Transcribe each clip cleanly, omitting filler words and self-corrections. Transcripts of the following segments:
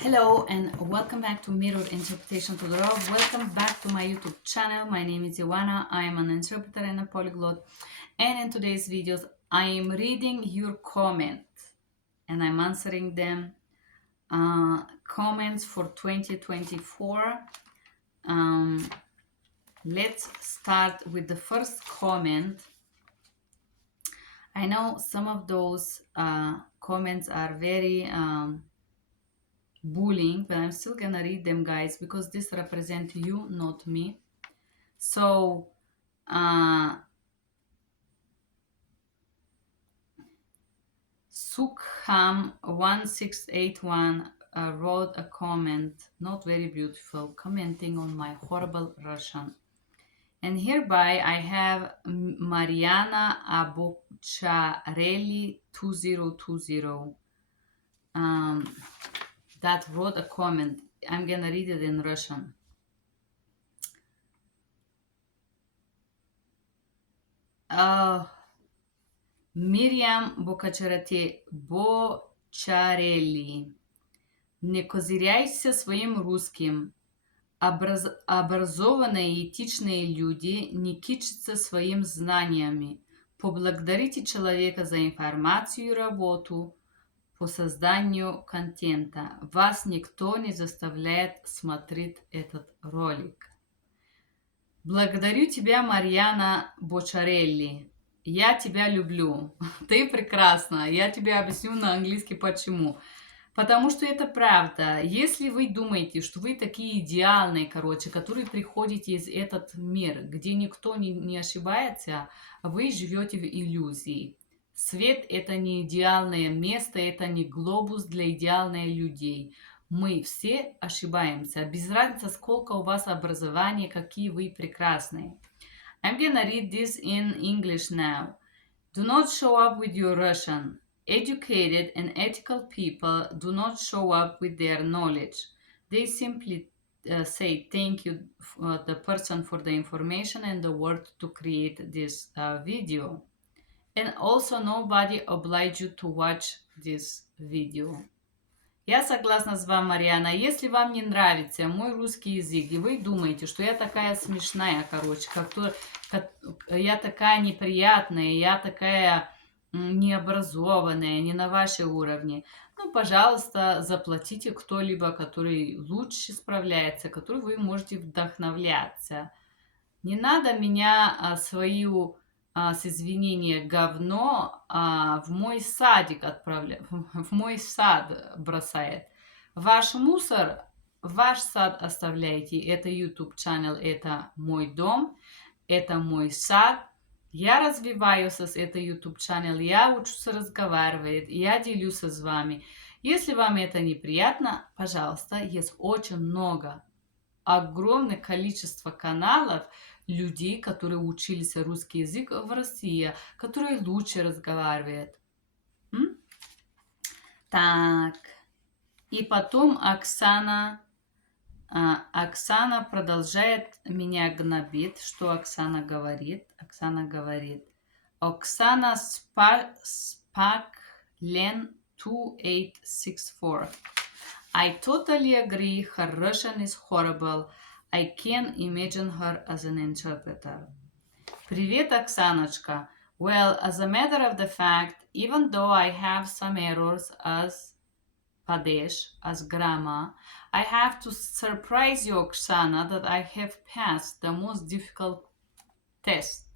Hello and welcome back to Mirror Interpretation Todorova. Welcome back to my YouTube channel. My name is Ioana. I am an interpreter and a polyglot. And in today's videos, I am reading your comments and I'm answering them. Comments for 2024. Let's start with the first comment. I know some of those comments are very bullying, but I'm still gonna read them, guys, because this represents you, not me. So Sukham1681 wrote a comment, not very beautiful, commenting on my horrible Russian. And hereby I have Mariana Abocharelli 2020 that wrote a comment. I'm gonna read it in Russian. Мириам Бочарелли. Не козыряйся своим русским. Образованные и этичные люди не кичатся своими знаниями. Поблагодарите человека за информацию и работу по созданию контента. Вас никто не заставляет смотреть этот ролик. Благодарю тебя, Марьяна Бочарелли. Я тебя люблю. Ты прекрасна. Я тебе объясню на английский почему. Потому что это правда. Если вы думаете, что вы такие идеальные, которые приходите из этот мир, где никто не ошибается, вы живете в иллюзии. Свет – это не идеальное место, это не глобус для идеальных людей. Мы все ошибаемся. Без разницы, сколько у вас образования, какие вы прекрасные. I'm gonna read this in English now. Do not show up with your Russian. Educated and ethical people do not show up with their knowledge. They simply say thank you the person for the information and the word to create this video. And also nobody obliged you to watch this video. Я согласна с вами, Марьяна. Если вам не нравится мой русский язык, и вы думаете, что я такая смешная, я такая неприятная, я такая необразованная, не на вашей уровне, ну, пожалуйста, заплатите кто-либо, который лучше справляется, который вы можете вдохновляться. Не надо меня с извинения говно в мой садик отправлять, в мой сад бросает. Ваш мусор, ваш сад оставляйте. Это YouTube channel, это мой дом, это мой сад. Я развиваюсь с этой YouTube channel, я учусь разговаривать, я делюсь с вами. Если вам это неприятно, пожалуйста, есть очень много, огромное количество каналов, людей, которые учились русский язык в России, которые лучше разговаривают. Так. И потом Оксана продолжает меня гнобить. Что Оксана говорит? Оксана Спаклен 2864. I totally agree. Her Russian is horrible. I can imagine her as an interpreter. Привет, Оксаночка. Well, as a matter of the fact, even though I have some errors as Padesh, as grammar, I have to surprise you, Oksana, that I have passed the most difficult test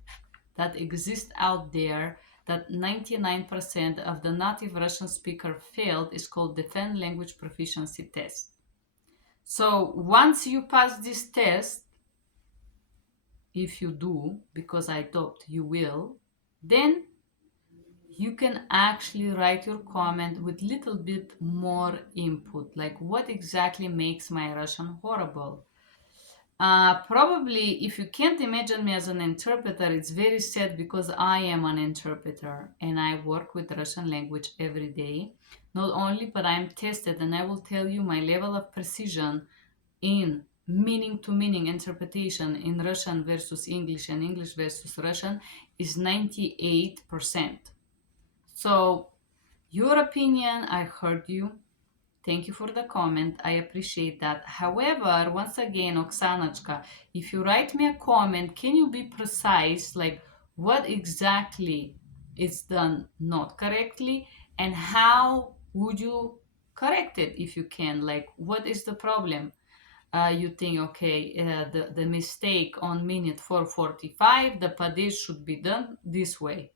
that exists out there that 99% of the native Russian speaker failed is called the Defend Language Proficiency Test. So once you pass this test, if you do, because I doubt you will, then you can actually write your comment with little bit more input, like what exactly makes my Russian horrible. Probably if you can't imagine me as an interpreter, it's very sad because I am an interpreter and I work with Russian language every day. Not only, but I'm tested, and I will tell you my level of precision in meaning-to-meaning interpretation in Russian versus English and English versus Russian is 98%. So your opinion, I heard you. Thank you for the comment. I appreciate that. However, once again, Oksanachka, if you write me a comment, can you be precise, like what exactly is done not correctly and how would you correct it if you can? Like, what is the problem? You think, okay, the mistake on minute 4:45, the padej should be done this way.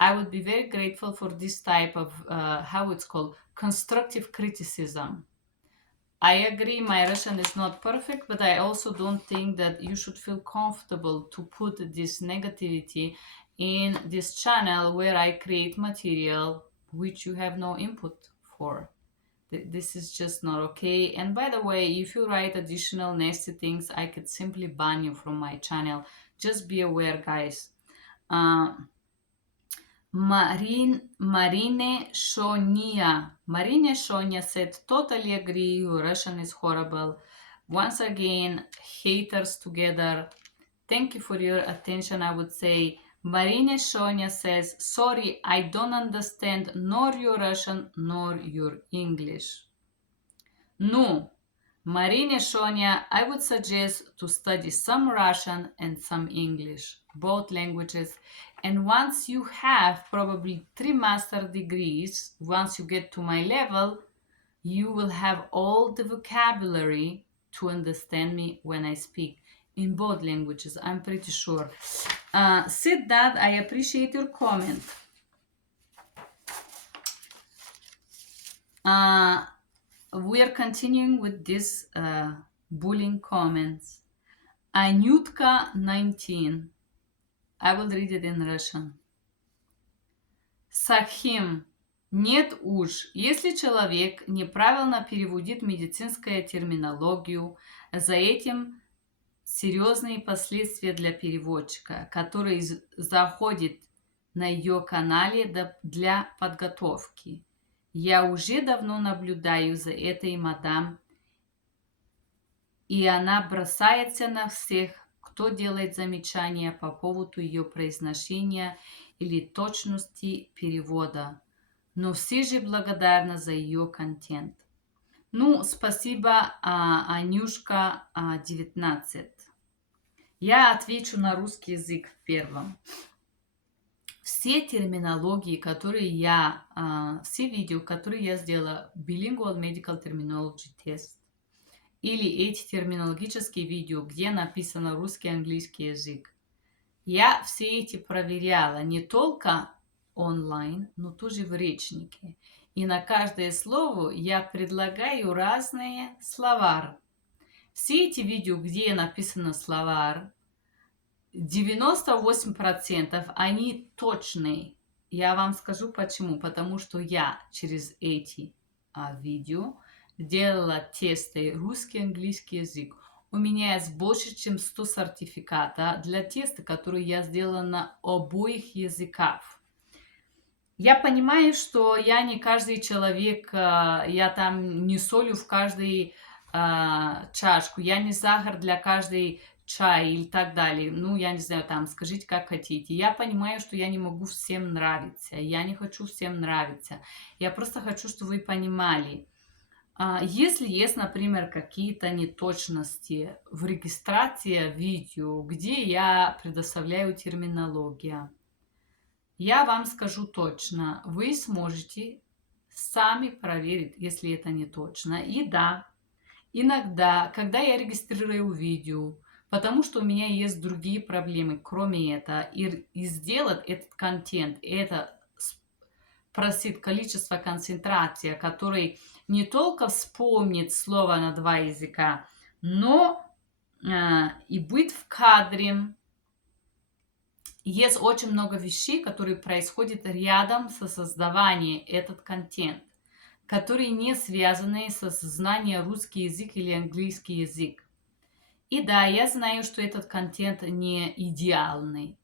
I would be very grateful for this type of, how it's called, constructive criticism. I agree, my Russian is not perfect, but I also don't think that you should feel comfortable to put this negativity in this channel where I create material which you have no input for. This is just not okay. And by the way, if you write additional nasty things, I could simply ban you from my channel. Just be aware, guys. Uh, Marine Shonia. Marine Shonia said, totally agree, your Russian is horrible. Once again, haters together. Thank you for your attention, I would say. Marine Shonia says, sorry, I don't understand nor your Russian nor your English. No, Marine Shonia, I would suggest to study some Russian and some English, both languages. And once you have probably 3 master degrees, once you get to my level, you will have all the vocabulary to understand me when I speak in both languages, I'm pretty sure. Said that, I appreciate your comment. We are continuing with this bullying comments. Anyutka 19. I will read it in Russian. Сахим. Нет уж, если человек неправильно переводит медицинскую терминологию, за этим серьезные последствия для переводчика, который заходит на ее канале для подготовки. Я уже давно наблюдаю за этой мадам, и она бросается на всех, кто делает замечания по поводу ее произношения или точности перевода, но все же благодарна за ее контент. Ну, спасибо, Анюшка 19. Я отвечу на русский язык первым. Все терминологии, все видео, которые я сделала, Bilingual Medical Terminology Test, или эти терминологические видео, где написано русский и английский язык, я все эти проверяла не только онлайн, но тоже в речнике. И на каждое слово я предлагаю разные словарь. Все эти видео, где написано словарь, 98% они точные. Я вам скажу почему. Потому что я через эти видео делала тесты русский и английский язык. У меня есть больше, чем 100 сертификатов для теста, которые я сделала на обоих языках. Я понимаю, что я не каждый человек, я там не солю в каждой чашку, я не сахар для каждой чай и так далее. Ну, я не знаю, там, скажите, как хотите. Я понимаю, что я не могу всем нравиться. Я не хочу всем нравиться. Я просто хочу, чтобы вы понимали. Если есть, например, какие-то неточности в регистрации видео, где я предоставляю терминологию, я вам скажу точно, вы сможете сами проверить, если это не точно. И да, иногда, когда я регистрирую видео, потому что у меня есть другие проблемы, кроме этого, и сделать этот контент, это просит количество концентрации, который не только вспомнит слово на 2 языка, но и быть в кадре. Есть очень много вещей, которые происходят рядом со создаванием этот контент, которые не связаны со знанием русский язык или английский язык. И да, я знаю, что этот контент не идеальный.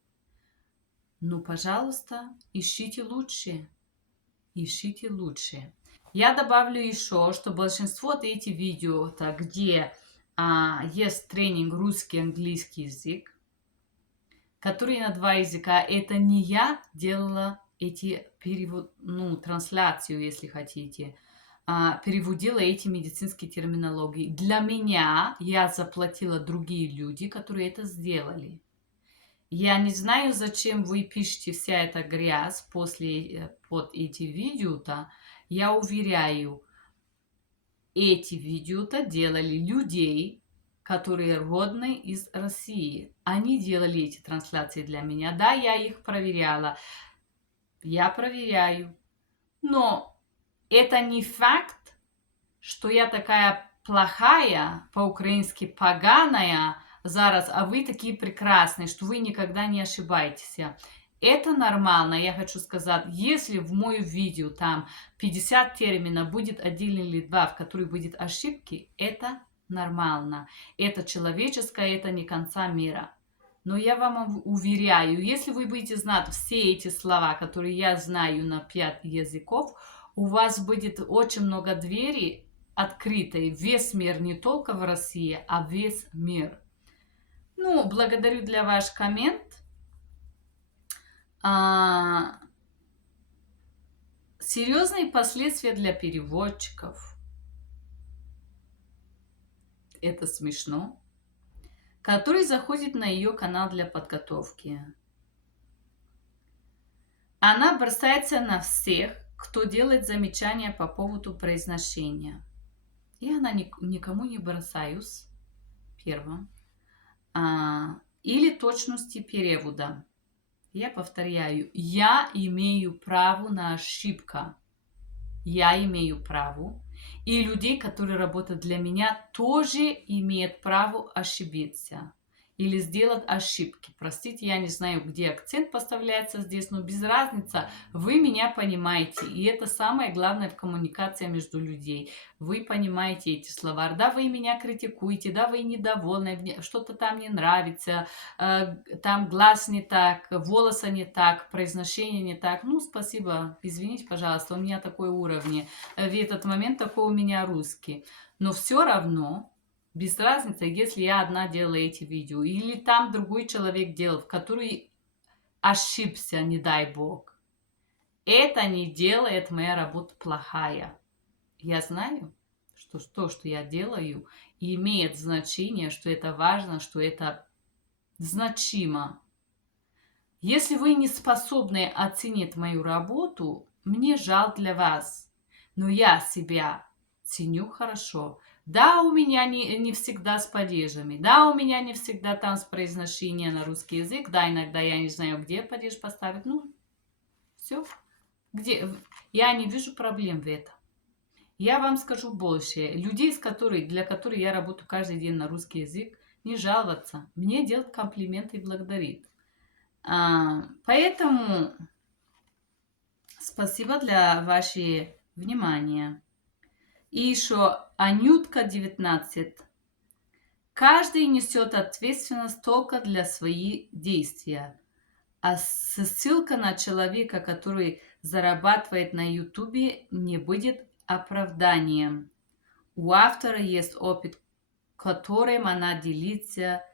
Но, пожалуйста, ищите лучше. Ищите лучше. Я добавлю еще, что большинство этих видео, где есть тренинг русский и английский язык, который на 2 языка, это не я делала эти трансляцию, если хотите. переводила эти медицинские терминологии. Для меня я заплатила другие люди, которые это сделали. Я не знаю, зачем вы пишете вся эта грязь под эти видео-то. Я уверяю, эти видео-то делали людей, которые родные из России. Они делали эти трансляции для меня. Да, я их проверяла. Я проверяю. Но это не факт, что я такая плохая, по-украински поганая зараз, а вы такие прекрасные, что вы никогда не ошибаетесь. Это нормально, я хочу сказать, если в моем видео там 50 терминов, будет один или два, в которых будет ошибки, это нормально. Это человеческое, это не конца мира. Но я вам уверяю, если вы будете знать все эти слова, которые я знаю на 5 языков, у вас будет очень много дверей открытой. Весь мир, не только в России, а весь мир. Ну, благодарю для ваш коммент. Серьезные последствия для переводчиков. Это смешно. Который заходит на ее канал для подготовки. Она бросается на всех, кто делает замечания по поводу произношения. И она никому не бросаюсь. Первым. Или точности перевода. Я повторяю, я имею право на ошибку. Я имею право. И людей, которые работают для меня, тоже имеют право ошибиться. Или сделать ошибки. Простите, я не знаю, где акцент поставляется здесь, но без разницы, вы меня понимаете. И это самое главное в коммуникации между людьми. Вы понимаете эти слова. Да, вы меня критикуете, да, вы недовольны, что-то там не нравится, там глаз не так, волосы не так, произношение не так. Ну, спасибо, извините, пожалуйста, у меня такой уровень. В этот момент такой у меня русский. Но все равно... Без разницы, если я одна делала эти видео, или там другой человек делал, в который ошибся, не дай бог. Это не делает моя работа плохая. Я знаю, что то, что я делаю, имеет значение, что это важно, что это значимо. Если вы не способны оценить мою работу, мне жаль для вас. Но я себя ценю хорошо. Да, у меня не всегда с падежами. Да, у меня не всегда там с произношением на русский язык. Да, иногда я не знаю, где падеж поставить. Ну, все. Я не вижу проблем в этом. Я вам скажу больше. Людей, для которых я работаю каждый день на русский язык, не жаловаться. Мне делать комплименты и благодарить. Поэтому спасибо для вашего внимания. И еще Анютка 19. Каждый несет ответственность только для своих действий. А ссылка на человека, который зарабатывает на Ютубе, не будет оправданием. У автора есть опыт, которым она делится.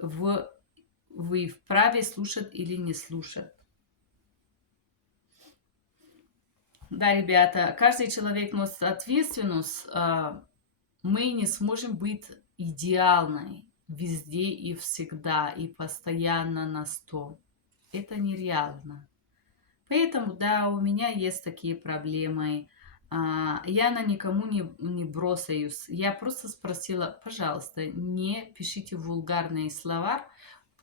Вы вправе слушать или не слушать. Да, ребята, каждый человек носит ответственность. Мы не сможем быть идеальной везде и всегда, и постоянно на 100. Это нереально. Поэтому, да, у меня есть такие проблемы. Я на никому не бросаюсь. Я просто спросила, пожалуйста, не пишите вульгарные слова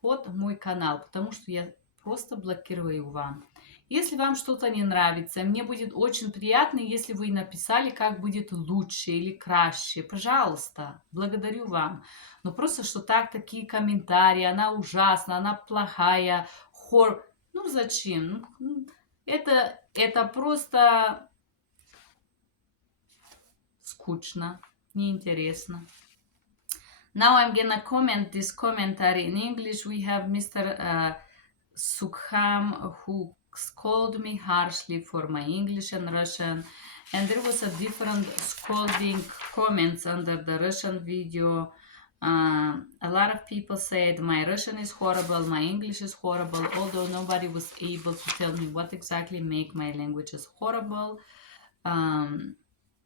под мой канал, потому что я просто блокирую вам. Если вам что-то не нравится, мне будет очень приятно, если вы написали, как будет лучше или краще. Пожалуйста, благодарю вам. Но просто, что такие комментарии, она ужасна, она плохая, Ну, зачем? Это просто скучно, неинтересно. Now I'm gonna comment this commentary in English. We have Mr. Sukham who scolded me harshly for my English and Russian, and there was a different scolding comments under the Russian video. A lot of people said my Russian is horrible, my English is horrible, although nobody was able to tell me what exactly make my languages horrible.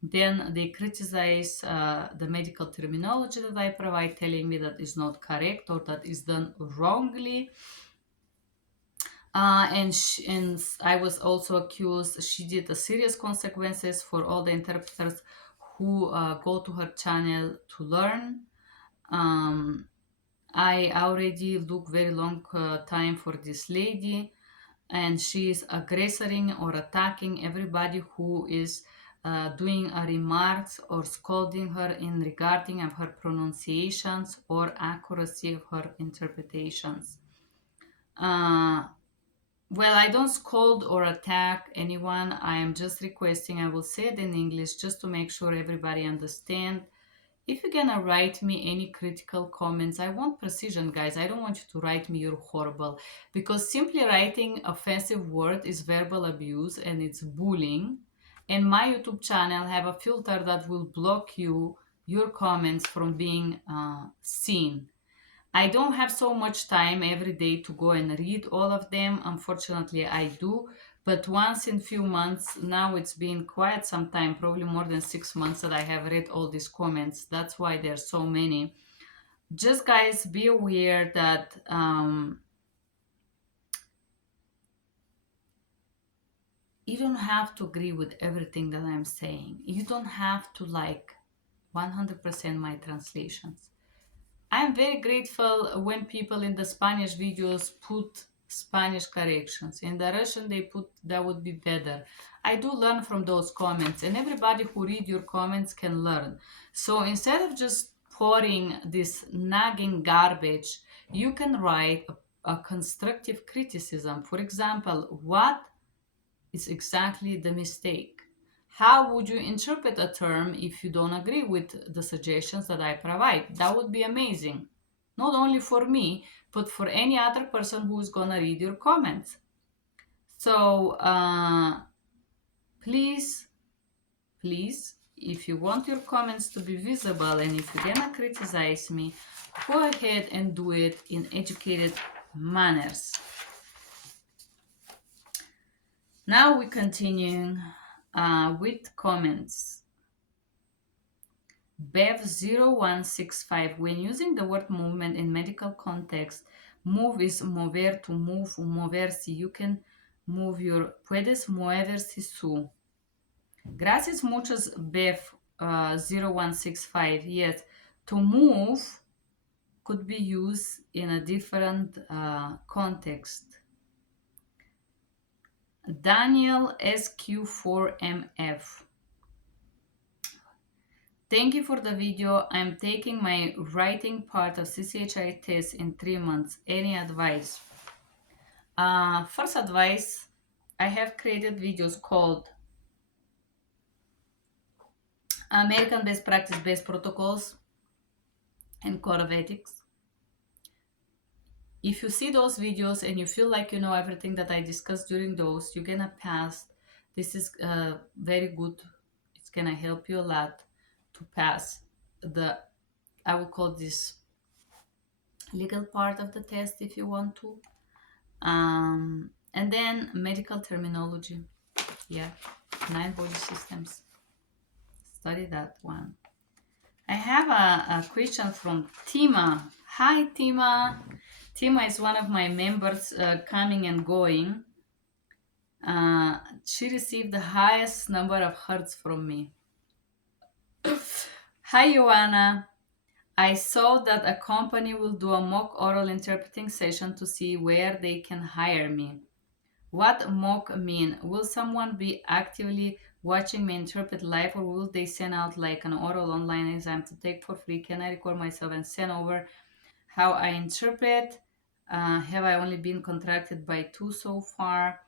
Then they criticize the medical terminology that I provide, telling me that is not correct or that is done wrongly. And I was also accused. She did a serious consequences for all the interpreters who go to her channel to learn. Um, I already look very long time for this lady, and she is aggressing or attacking everybody who is doing a remarks or scolding her in regarding of her pronunciations or accuracy of her interpretations. Uh, well, I don't scold or attack anyone. I am just requesting. I will say it in English just to make sure everybody understand. If you're gonna write me any critical comments, I want precision, guys. I don't want you to write me you're horrible, because simply writing offensive word is verbal abuse and it's bullying. And my YouTube channel have a filter that will block your comments from being seen. I don't have so much time every day to go and read all of them. Unfortunately, I do. But once in few months, now it's been quite some time, probably more than 6 months that I have read all these comments. That's why there's so many. Just guys, be aware that you don't have to agree with everything that I'm saying. You don't have to like 100% my translations. I'm very grateful when people in the Spanish videos put Spanish corrections. In the Russian, they put that would be better. I do learn from those comments, and everybody who read your comments can learn. So instead of just pouring this nagging garbage, you can write a constructive criticism. For example, what is exactly the mistake? How would you interpret a term if you don't agree with the suggestions that I provide? That would be amazing. Not only for me, but for any other person who is going to read your comments. So please, please, if you want your comments to be visible and if you're going to criticize me, go ahead and do it in educated manners. Now we continue with comments. Bev0165. When using the word movement in medical context, move is mover, to move, moverse. You can move your, puedes moverse su. Gracias muchas, Bev0165. Yes, to move could be used in a different context. Daniel SQ4MF. Thank you for the video. I'm taking my writing part of CCHI test in 3 months. Any advice? First advice, I have created videos called American Best Practice, Best Protocols, and Code of Ethics. If you see those videos and you feel like you know everything that I discussed during those, you're gonna pass. This is very good. It's gonna help you a lot to pass the, I will call this legal part of the test if you want to. And then medical terminology. Yeah, 9 body systems. Study that one. I have a question from Tima. Hi, Tima. Tima is one of my members coming and going. She received the highest number of hearts from me. Hi, Joanna. I saw that a company will do a mock oral interpreting session to see where they can hire me. What mock mean? Will someone be actively watching me interpret live, or will they send out like an oral online exam to take for free? Can I record myself and send over how I interpret? Have I only been contracted by 2 so far?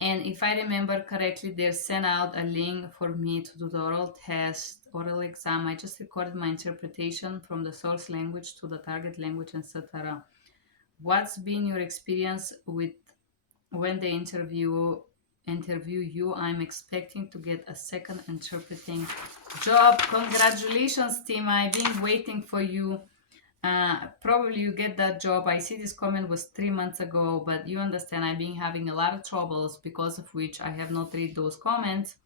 And if I remember correctly, they sent out a link for me to do the oral test, oral exam. I just recorded my interpretation from the source language to the target language, etc. What's been your experience with when they interview you? I'm expecting to get a second interpreting job. Congratulations, team. I've been waiting for you. Probably you get that job. I see this comment was 3 months ago, but you understand I've been having a lot of troubles, because of which I have not read those comments.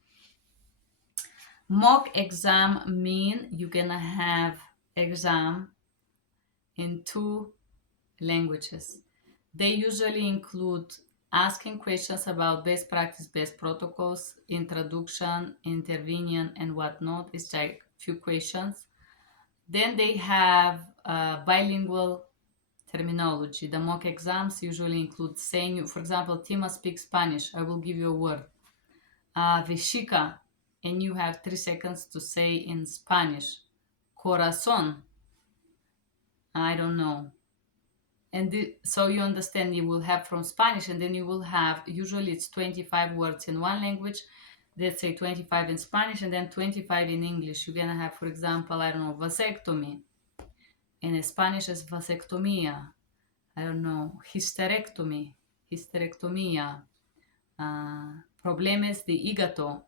Mock exam mean you're gonna have exam in two languages. They usually include asking questions about best practice, best protocols, introduction, intervening, and whatnot. It's like few questions. Then they have bilingual terminology. The mock exams usually include saying, for example, Tima speaks Spanish. I will give you a word. Vesica, and you have 3 seconds to say in Spanish. Corazón, I don't know. And so you understand, you will have from Spanish, and then you will have, usually it's 25 words in one language, let's say 25 in Spanish, and then 25 in English. You're gonna have, for example, I don't know, vasectomy. In Spanish is vasectomía. I don't know, hysterectomy, hysterectomía. Problemas de hígado,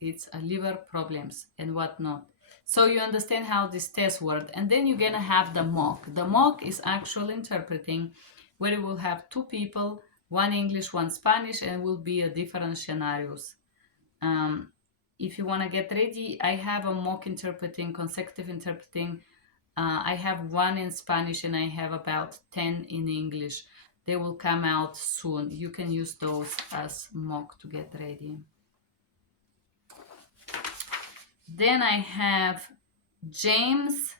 it's liver problems and whatnot. So you understand how this test works, and then you're gonna have the mock. The mock is actual interpreting, where you will have two people, one English, one Spanish, and will be a different scenarios. If you want to get ready, I have a mock interpreting, consecutive interpreting. I have one in Spanish and I have about 10 in English. They will come out soon. You can use those as mock to get ready. Then I have James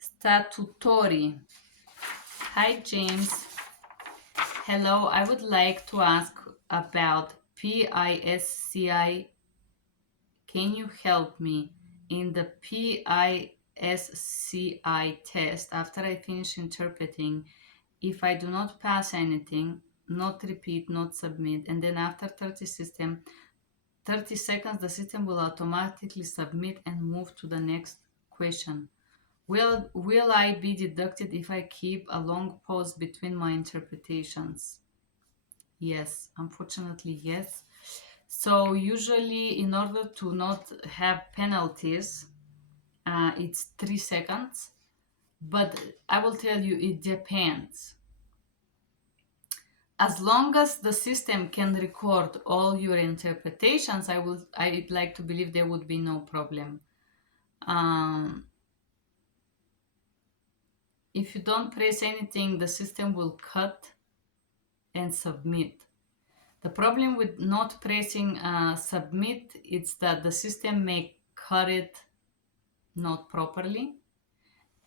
Statutori. Hi, James. Hello, I would like to ask about PISCI. Can you help me? In the PISCI test, after I finish interpreting, if I do not pass anything, not repeat, not submit, and then after 30 seconds, the system will automatically submit and move to the next question. Will I be deducted if I keep a long pause between my interpretations? Yes, unfortunately, yes. So usually, in order to not have penalties, it's 3 seconds. But I will tell you, it depends. As long as the system can record all your interpretations, I'd like to believe there would be no problem. If you don't press anything, the system will cut and submit. The problem with not pressing submit is that the system may cut it not properly,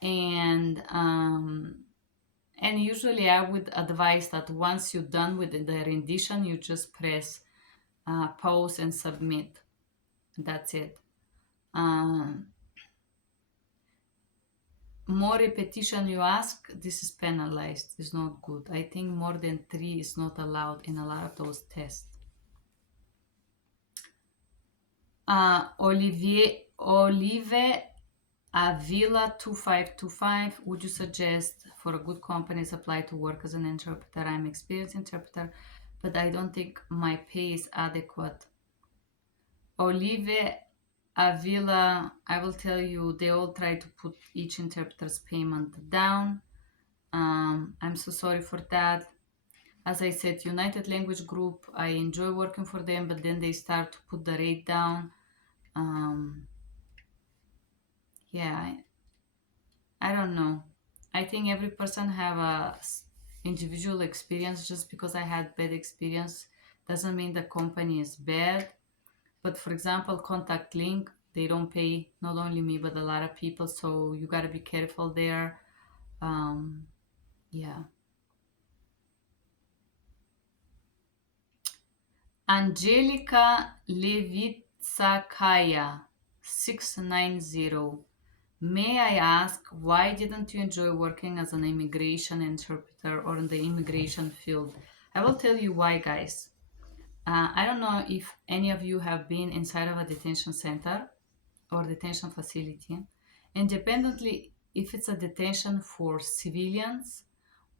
and usually I would advise that once you're done with the rendition, you just press pause and submit. That's it. More repetition you ask, this is penalized. It's not good. I think more than 3 is not allowed in a lot of those tests. Olive Avila 2525, would you suggest for a good company apply to work as an interpreter? I'm experienced interpreter, but I don't think my pay is adequate. Olive Avila, I will tell you, they all try to put each interpreter's payment down. I'm so sorry for that. As I said, United Language Group, I enjoy working for them, but then they start to put the rate down. Yeah, I don't know. I think every person have a individual experience. Just because I had bad experience doesn't mean the company is bad. But for example, Contact Link, they don't pay not only me but a lot of people, so you got to be careful there. Yeah. Angelica Levitsakaya 690. May I ask, why didn't you enjoy working as an immigration interpreter or in the immigration field? I will tell you why, guys. I don't know if any of you have been inside of a detention center or detention facility, independently if it's a detention for civilians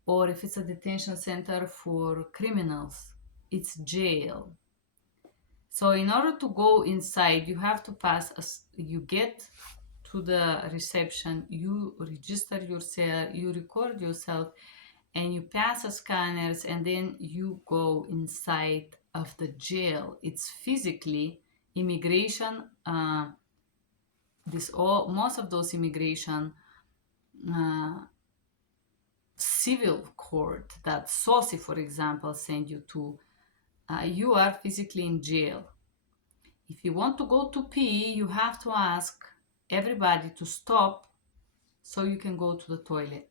or if it's a detention center for criminals. It's jail. So in order to go inside, you have to pass, you get to the reception, you register yourself, you record yourself, and you pass the scanners, and then you go inside of the jail. It's physically immigration most of those immigration uh, civil court that SOSI, for example, send you to, you are physically in jail. If you want to go to pee, you have to ask everybody to stop so you can go to the toilet.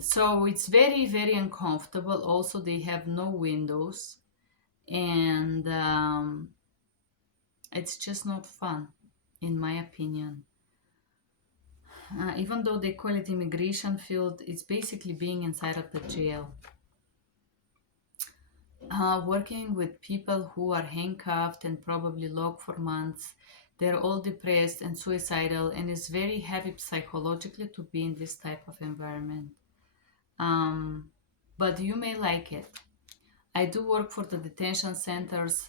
So it's very, very uncomfortable. Also, they have no windows, and it's just not fun, in my opinion. Even though they call it immigration field, it's basically being inside of the jail. Working with people who are handcuffed and probably locked for months. They're all depressed and suicidal, and it's very heavy psychologically to be in this type of environment. Um, but you may like it. I do work for the detention centers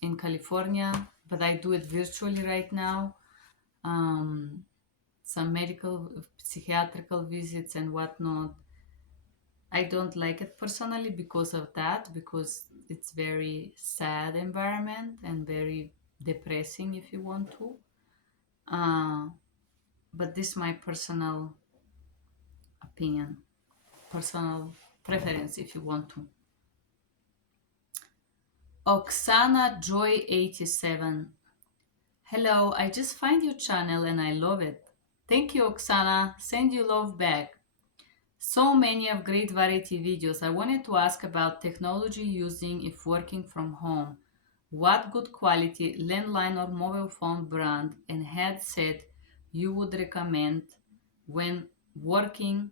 in California, but I do it virtually right now. Um, some medical, psychiatrical visits and whatnot. I don't like it personally because of that, because it's very sad environment and very depressing if you want to. Uh, but this is my personal opinion, personal preference if you want to. Oksana Joy 87. Hello, I just find your channel and I love it. Thank you, Oksana. Send you love back. So many of great variety videos. I wanted to ask about technology using if working from home. What good quality landline or mobile phone brand and headset you would recommend when working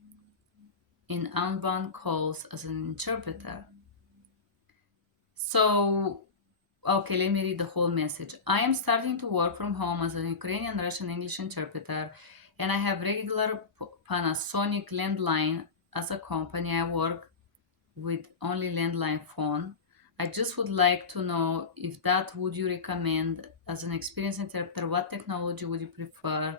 in outbound calls as an interpreter? So, okay, let me read the whole message. I am starting to work from home as an Ukrainian Russian English interpreter, and I have regular Panasonic landline as a company. I work with only landline phone. I just would like to know if that would you recommend as an experienced interpreter, what technology would you prefer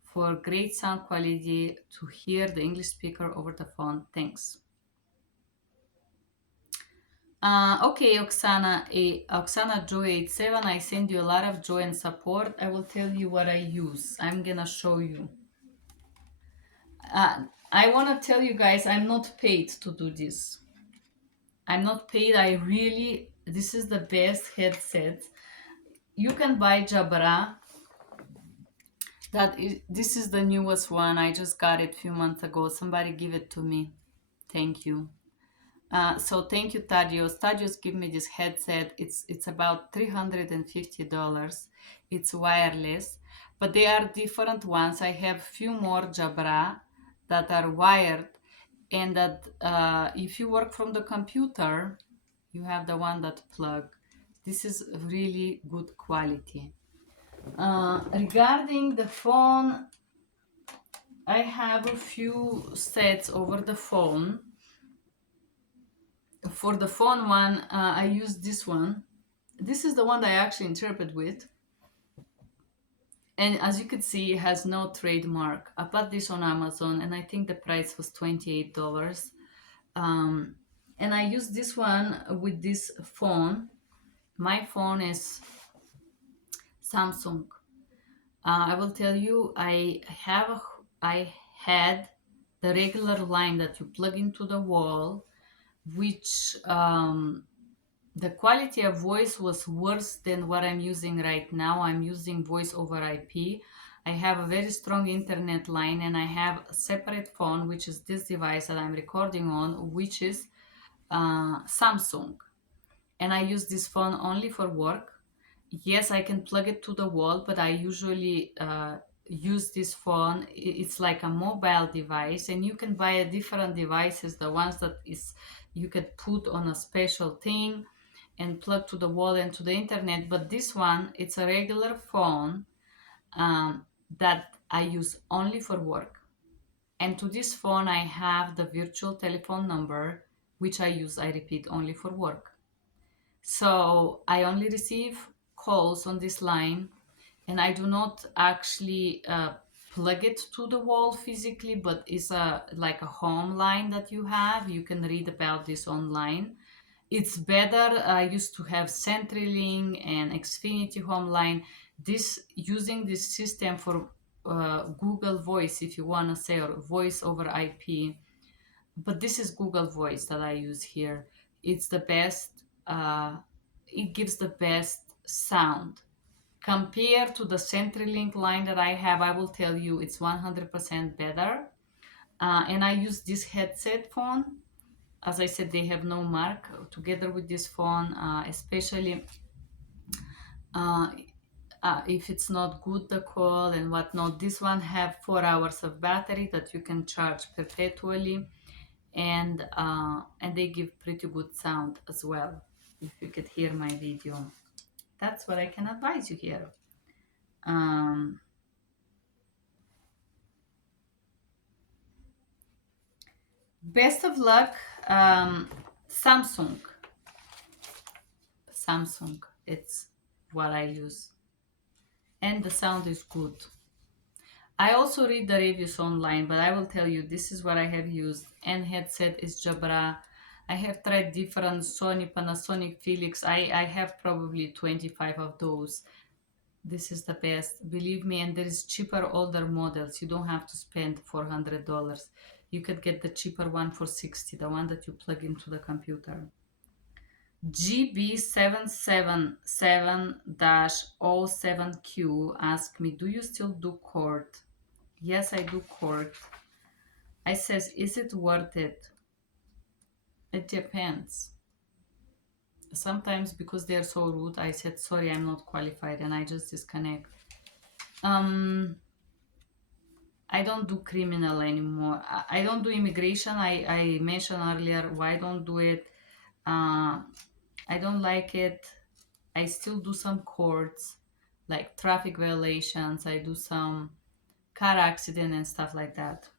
for great sound quality to hear the English speaker over the phone? Thanks. Okay, Oksana Joy 87, I send you a lot of joy and support. I will tell you what I use. I'm gonna show you. I wanna tell you guys, I'm not paid to do this. I'm not paid. This is the best headset. You can buy Jabra. This is the newest one. I just got it a few months ago. Somebody give it to me. Thank you. So thank you, Tadios. Tadios give me this headset. It's about $350. It's wireless, but they are different ones. I have few more Jabra that are wired, and that if you work from the computer, you have the one that plug. This is really good quality. Regarding the phone, I have a few sets over the phone. For the phone one, I use this one. This is the one that I actually interpret with. And as you can see, it has no trademark. I bought this on Amazon and I think the price was $28. And I use this one with this phone. My phone is Samsung. I will tell you, I had the regular line that you plug into the wall, which the quality of voice was worse than what I'm using right now. I'm using voice over IP. I have a very strong internet line, and I have a separate phone, which is this device that I'm recording on, which is Samsung. And I use this phone only for work. Yes, I can plug it to the wall, but I usually use this phone. It's like a mobile device, and you can buy different devices, the ones that is you could put on a special thing and plug to the wall and to the internet. But this one, it's a regular phone that I use only for work. And to this phone, I have the virtual telephone number, which I repeat, only for work. So I only receive calls on this line, and I do not actually plug it to the wall physically, but it's like a home line that you have. You can read about this online. It's better. I used to have CenturyLink and Xfinity Home Line. this using this system for Google Voice, if you want to say, or voice over IP. But this is Google Voice that I use here. It's the best. It gives the best sound compared to the CenturyLink line that I have. I will tell you it's 100% better. And I use this headset phone. As I said, they have no mark. Together with this phone, especially uh, if it's not good, the call and whatnot. This one have 4 hours of battery that you can charge perpetually, and they give pretty good sound as well. If you could hear my video, that's what I can advise you here. um, Best of luck. Samsung. Samsung, it's what I use, and the sound is good. I also read the reviews online, but I will tell you this is what I have used. And headset is Jabra. I have tried different Sony, Panasonic, Philips. I have probably 25 of those. This is the best, believe me. And there is cheaper older models. You don't have to spend $400. You could get the cheaper one for 60, the one that you plug into the computer. GB777-07Q asked me, do you still do court? Yes, I do court. I says, is it worth it? It depends. Sometimes because they're so rude, I said, sorry, I'm not qualified, and I just disconnect. I don't do criminal anymore. I don't do immigration. I mentioned earlier why I don't do it. I don't like it. I still do some courts, like traffic violations. I do some car accident and stuff like that.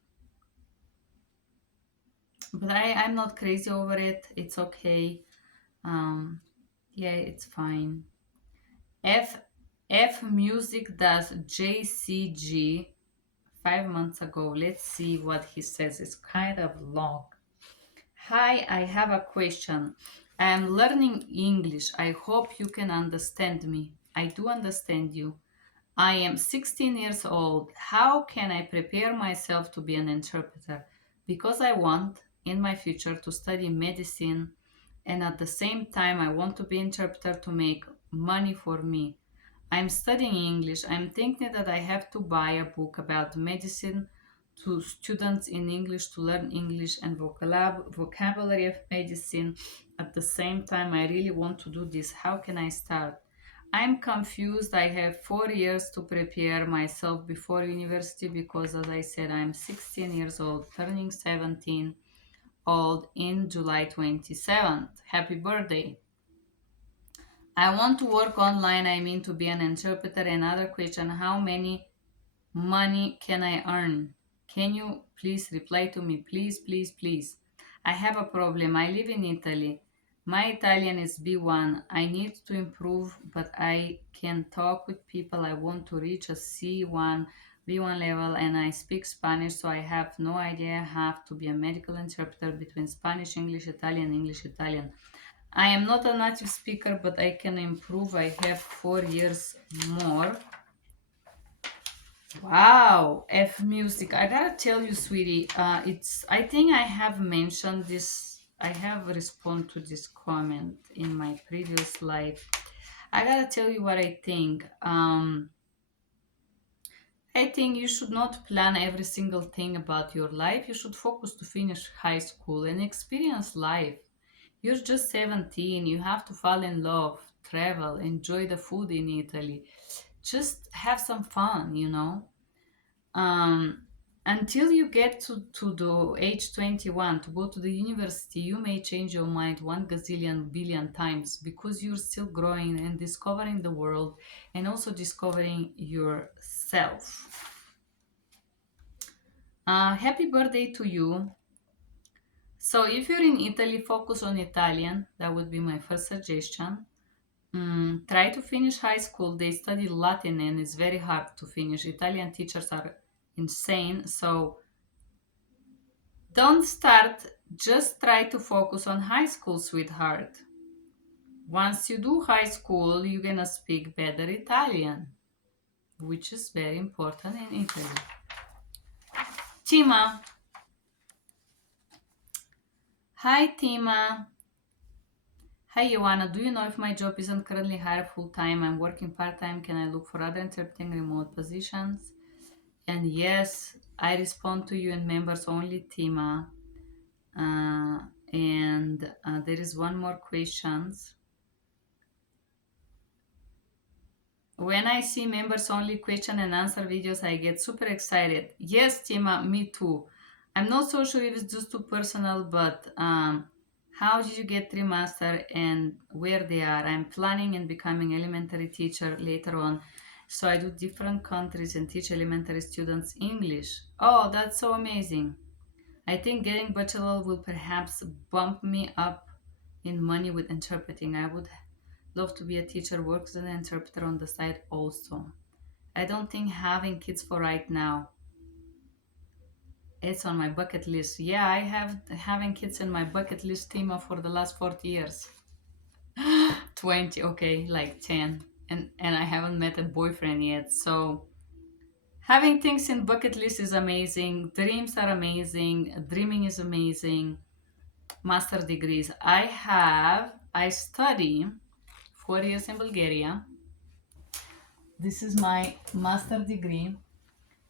But I'm not crazy over it. It's okay. Yeah, it's fine. F Music does JCG 5 months ago. Let's see what he says. It's kind of long. Hi, I have a question. I am learning English. I hope you can understand me. I do understand you. I am 16 years old. How can I prepare myself to be an interpreter? Because I want in my future to study medicine, and at the same time I want to be interpreter to make money for me. I'm studying English. I'm thinking that I have to buy a book about medicine to students in English to learn English and vocabulary of medicine. At the same time, I really want to do this. How can I start? I'm confused. I have 4 years to prepare myself before university because, as I said, I'm 16 years old, turning 17 old in July 27th. Happy birthday. I want to work online. I mean to be an interpreter. Another question, how many money can I earn? Can you please reply to me? Please, please, please. I have a problem. I live in Italy. My Italian is B1. I need to improve, but I can talk with people. I want to reach a C1, B1 level, and I speak Spanish, so I have no idea. I have to be a medical interpreter between Spanish, English, Italian, English, Italian. I am not a native speaker, but I can improve. I have 4 years more. Wow, F Music. I gotta tell you, sweetie, I think I have mentioned this. I have responded to this comment in my previous life. I gotta tell you what I think. I think you should not plan every single thing about your life. You should focus to finish high school and experience life. You're just 17. You have to fall in love, travel, enjoy the food in Italy. Just have some fun, um, until you get to the age 21 to go to the university. You may change your mind 1 gazillion billion times because you're still growing and discovering the world and also discovering yourself. Happy birthday to you. So if you're in Italy, focus on Italian. That would be my first suggestion. Try to finish high school. They study Latin and it's very hard to finish. Italian teachers are insane. So don't start. Just try to focus on high school, sweetheart. Once you do high school, you're gonna speak better Italian. which is very important in Italy. Tima. Hi, Tima. Hi, Ioana. Do you know if my job isn't currently hired full-time? I'm working part-time. Can I look for other interpreting remote positions? And yes, I respond to you in members only, Tima. And there is one more questions. When I see members only question and answer videos, I get super excited. Yes, Tima, me too. I'm not so sure if it's just too personal, but how did you get three master and where they are? I'm planning and becoming elementary teacher later on. So I do different countries and teach elementary students English. Oh, that's so amazing. I think getting bachelor will perhaps bump me up in money with interpreting. I would love to be a teacher, work as an interpreter on the side also. I don't think having kids for right now. It's on my bucket list. Yeah, I have having kids in my bucket list theme for the last 40 years. 20, okay, like 10. And I haven't met a boyfriend yet. So having things in bucket list is amazing. Dreams are amazing. Dreaming is amazing. Master degrees. I study 4 years in Bulgaria. This is my master degree.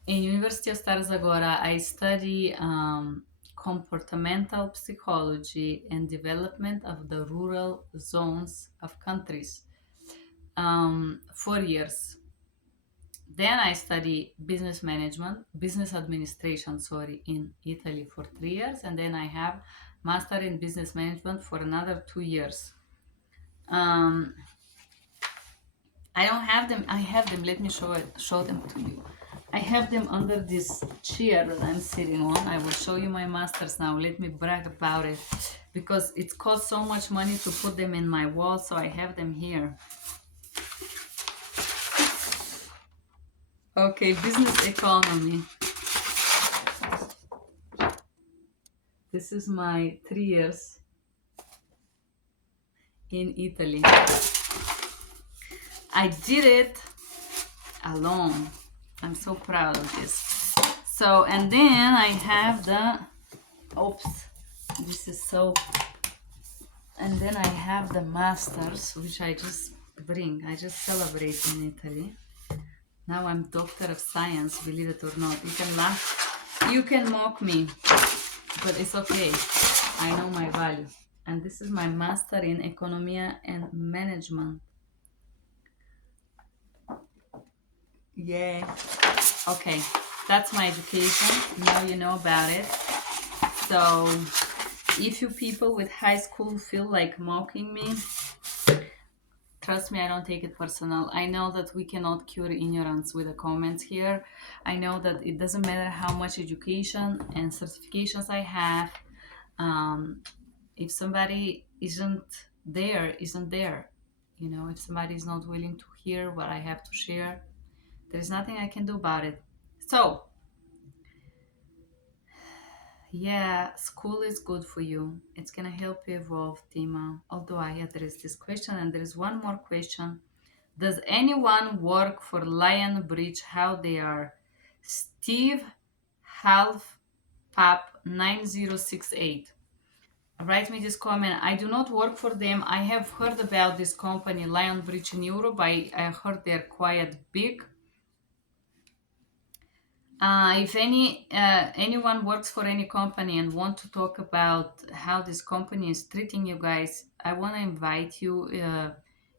In University of Stara Zagora, I study comportamental psychology and development of the rural zones of countries. 4 years. Then I study business management, business administration, sorry, in Italy for 3 years, and then I have master in business management for another 2 years. Um, I don't have them. I have them. Let me show them to you. I have them under this chair that I'm sitting on. I will show you my masters now. Let me brag about it because it costs so much money to put them in my wall, so I have them here. Okay, business economy. This is my 3 years in Italy. I did it alone. I'm so proud of this. So, and then I have the, oops, this is so, and then I have the masters, which I just celebrate in Italy. Now I'm doctor of science, believe it or not. You can laugh, you can mock me, but it's okay. I know my value. And this is my master in economia and management. Yay. Okay, that's my education. Now you know about it. So if you people with high school feel like mocking me, trust me, I don't take it personal. I know that we cannot cure ignorance with the comments here. I know that it doesn't matter how much education and certifications I have. If somebody isn't there, isn't there. You know, if somebody is not willing to hear what I have to share, there's nothing I can do about it. So, yeah, school is good for you. It's gonna help you evolve, Tima. Although I addressed this question, and there is one more question. Does anyone work for Lion Bridge? How they are? Steve Half Pap 9068. Write me this comment. I do not work for them. I have heard about this company, Lion Bridge in Europe. I heard they're quite big. If anyone works for any company and want to talk about how this company is treating you guys, I want to invite you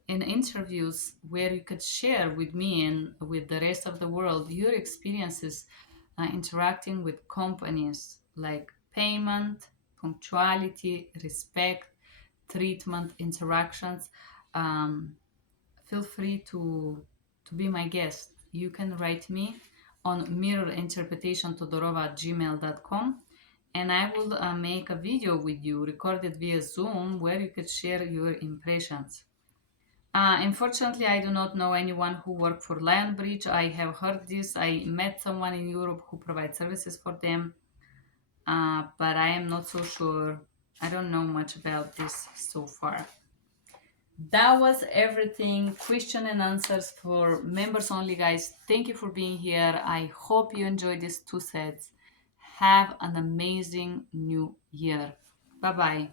in interviews where you could share with me and with the rest of the world your experiences interacting with companies, like payment, punctuality, respect, treatment, interactions. Um, Feel free to be my guest. You can write me on Mirror Interpretation Todorova at gmail.com, and I will make a video with you recorded via Zoom where you could share your impressions. Unfortunately, I do not know anyone who worked for Lionbridge. I have heard this. I met someone in Europe who provides services for them, but I am not so sure. I don't know much about this so far. That was everything. Question and answers for members only, guys. Thank you for being here. I hope you enjoyed these two sets. Have an amazing new year. Bye bye.